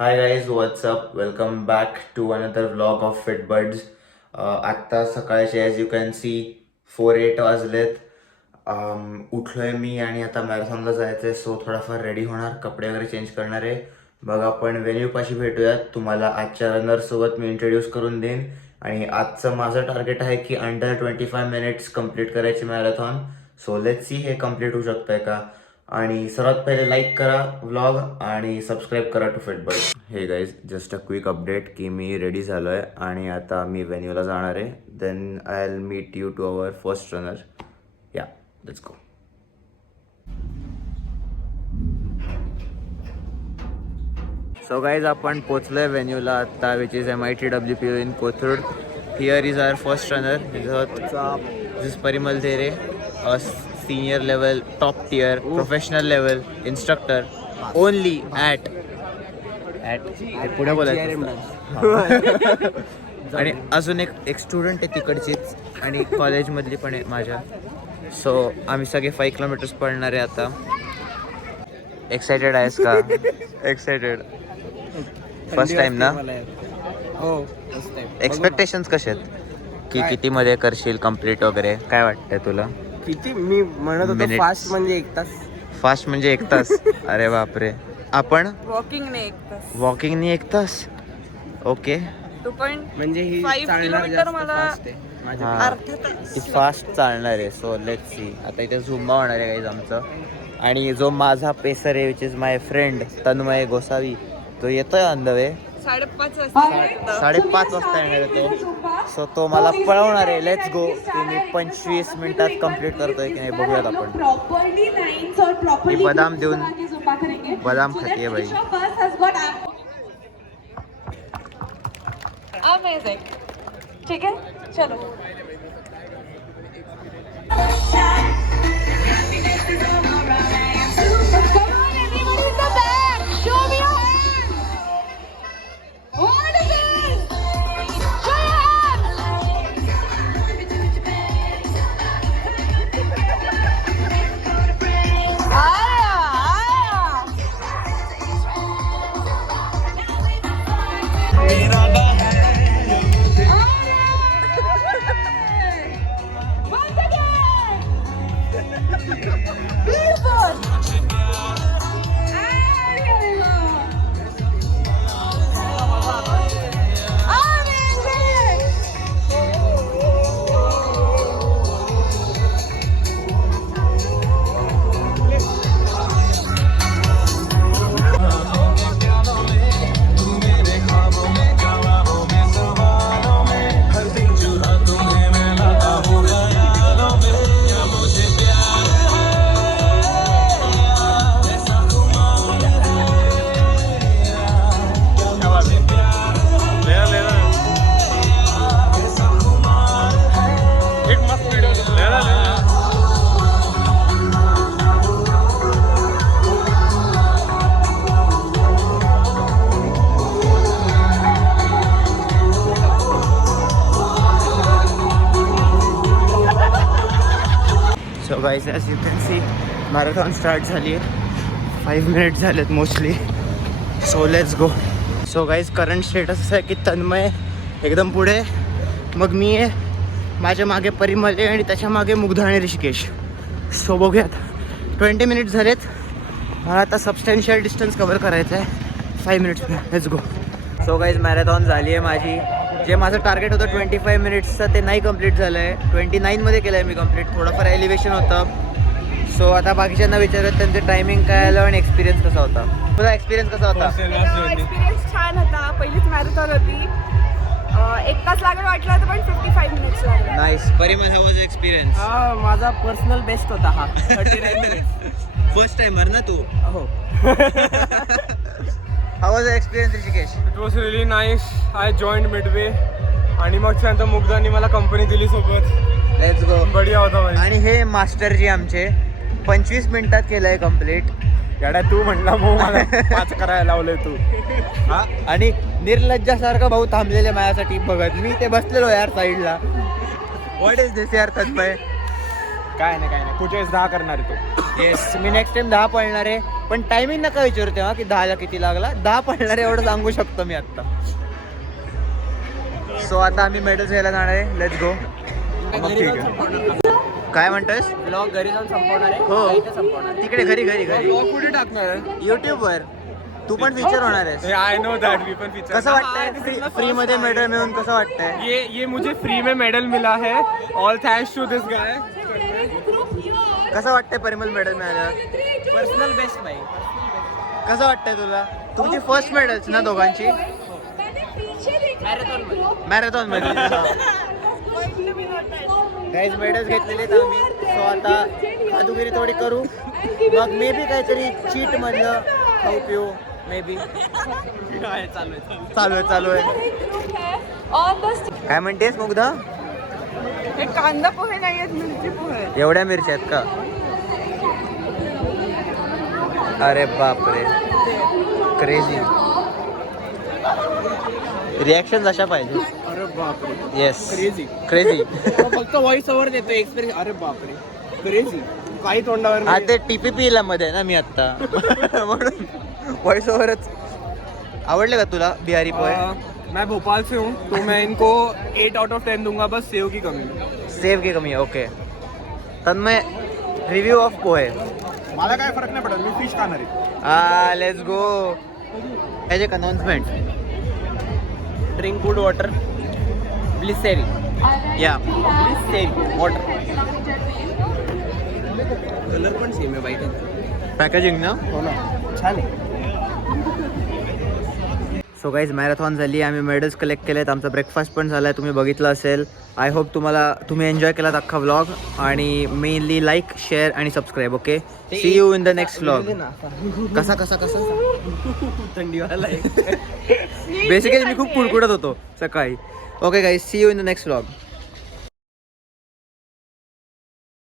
High guys what's up welcome back to another vlog of Fitbirds. आत्ता सकाळचे as you can see 4:08 वाजलेत. उठलोय मी आणि आता मॅरेथॉनला जायचं आहे. सो थोडाफार रेडी होणार, कपडे वगैरे चेंज करणार आहे. मग आपण व्हेन्यूपाशी भेटूयात. तुम्हाला आजच्या रनरसोबत मी इंट्रोड्यूस करून देईन. आणि आजचं माझं टार्गेट आहे की अंडर 25 मिनिट्स कंप्लीट करायची मॅरेथॉन. सो लेट्स सी हे कंप्लीट होऊ शकतंय का. आणि सर्वात पहिले लाईक करा व्लॉग आणि सबस्क्राईब करा टू फिटबर्ड. हे guys just a quick update की मी रेडी झालो आहे आणि आता मी व्हेन्यूला जाणार आहे. Then I will meet you to our first runner. या लेट्स गो. सो गाईज आपण पोचलोय व्हेन्यूला आता, which is MITWPU in Kothrud. Here is our first runner. This Parimal Dhere, senior level, top tier, professional level instructor only at पुढे बोलायचं. आणि अजून एक स्टुडंट आहे तिकडचीच आणि कॉलेजमधली पण आहे माझ्या. सो आम्ही सगळे 5 किलोमीटर्स पळणार आहे आता. एक्सायटेड आहेस का? एक्सायटेड. फर्स्ट टाइम ना? हो. एक्सपेक्टेशन्स कसे आहेत की किती मध्ये करशील कम्प्लीट वगैरे? काय वाटतंय तुला? किती मी म्हणत होतो फास्ट म्हणजे 1 तास. फास्ट म्हणजे 1 तास? अरे बापरे. आपण वॉकिंगने 1 तास. वॉकिंगनी 1 तास? ओके. तू पण म्हणजे ही 5 चालणार किलोमीटर जास्त मला fast आहे माझ्या. अर्धा तास. फास्ट चालणार आहे. So let's see. आता इथे झुंबा होणार आहे गाईज आमचं. आणि जो माझा पेसर आहे which is my friend Tanmay Gosavi, तो येतोय ऑन द वे. 5:30 वाजता. 5:30 वाजता येणार आहे तो. सो तो मला पळवणार आहे. लेट्स गो. मी 25 मिनिटात कंप्लीट करतोय की नाही बघूयात आपण. मी बदाम देऊन बदाम खाते बाई. अमेझिंग. ठीक आहे, चलो. So guys as you can see marathon start झाली आहे. 5 मिनिट्स झालेत mostly. So let's go. So guys current status असं आहे की तन्मय एकदम पुढे, मग मी आहे, माझ्या मागे परिमल आहे आणि त्याच्या मागे मुग्धा आणि ऋषिकेश. सो बघूयात. 20 मिनिट्स झालेत. मला आता सबस्टॅन्शियल डिस्टन्स कवर करायचं आहे 5 minutes. Let's go. So guys marathon झाली आहे माझी. जे माझं टार्गेट होतं 25 मिनिट्सचं ते नाही कंप्लीट झालं आहे. 29मध्ये केलं आहे मी कंप्लीट. थोडंफार एलिव्हेशन होतं. सो आता बाकीच्यांना विचारत त्यांचं टायमिंग काय आलं आणि एक्सपिरियन्स कसा होता. तुझा एक्सपिरियन्स कसा होता? एक्सपिरियन्स छान होता. पहिलीच मॅरेथॉन होती. 1 तास लागेल वाटलं होतं पण 55 मिनिट्स लागले. नाईस. परिमल, हाऊ वाज एक्सपिरियन्स? हा माझा पर्सनल बेस्ट होता हा. 39 मिनिट्स. फर्स्ट टाइमर ना तू? हो. हाऊ वाज experience Rishikesh? It was really nice. I joined Midway आणि मग त्यानंतर मुग्धानी मला कंपनी दिली सोबत. Let's go. बढिया होता भाई. आणि हे मास्टरजी आमचे 25 मिनिटात केलंय कंप्लीट. याडा तू म्हटला मग मला 5 करायला लावलंय तू. हा, आणि निर्लज्जासारखं भाऊ थांबलेले माझ्यासाठी बघत. मी ते बसलेलो यार साईडला. व्हॉट इज दिस यार तन्मय? काय नाही पुढच्या वेळेस 10 करणार आहे तो. येस, मी नेक्स्ट टाइम 10 पळणार आहे. पण टायमिंग नका विचारू तेव्हा की 10ला किती लागला. 10 पडणार एवढं सांगू शकतो मी आता. सो आता आम्ही मेडल्स घ्यायला जाणार आहे. लेट्स गो. काय म्हणतोस? ब्लॉग घरी जाऊन संपवणार आहे. हो. इथे संपवणार तिकडे घरी घरी घरी ब्लॉग कुठे टाकणार आहे? युट्यूब वर. तू पण फीचर होणार आहेस. आय नो दॅट मी पण फीचर. कसं वाटतंय फ्री मध्ये मेडल मिळून? कसं वाटतंय? ये मुझे फ्री में मेडल मिला है. All thanks to this guy. कसं वाटतंय परिमल मेडल मिळालं? पर्सनल बेस्ट भाई. कसं वाटतंय तुला? तुमची फर्स्ट मेडल्स ना दोघांची मॅरेथॉन मध्ये. काहीच मेडल्स घेतलेले आहेत आम्ही. सो आता खादुगिरी थोडी करू. मग मे बी काहीतरी चीट मधलं खाऊ पिऊ मे बी. चालू आहे. काय म्हणतेस मुग्धा? हे कांदा पोहे नाही आहेत, मिरची पोहे आहेत. एवढ्या मिरच्या आहेत का? अरे बापरे, क्रेझी. रिॲक्शन अशा पाहिजे. अरे बापरे. Yes, crazy. क्रेझी. फक्त व्हॉइस ओव्हर देतो एक्सपिरियन्स. अरे बापरे क्रेझी. काही तोंडावर हा ते TPP ला मध्ये ना मी आता म्हणून व्हॉइस ओव्हरच. आवडले का तुला बिहारी पोहे? मैं भोपाल से हूँ तो मैं इनको 8 आउट ऑफ 10 दूंगा. बस सेव की कमी है. सेव की कमी आहे. Okay. Tanmay, review of pohe. मला काय फरक नाही पडत. मी फिश खाणार आहे. Let's go. एज एक announcement. Drink good water. Bisleri. या ब्लिसेरी वॉटर. कलर पण सेम आहे बाईक. पॅकेजिंग ना. हो ना, छान आहे. सो गाईज मॅरेथॉन झाली. आम्ही मेडल्स कलेक्ट केलेत. आमचा ब्रेकफास्ट पण झाला आहे. तुम्ही बघितलं असेल. आय होप तुम्ही एन्जॉय केलात अख्खा व्लॉग. आणि मेनली लाईक, शेअर आणि subscribe. Okay, see you in the next vlog. कसा थंडीवाला आहे. बेसिकली मी खूप कुडकुडत होतो सकाळी. Okay guys, see you in the next vlog.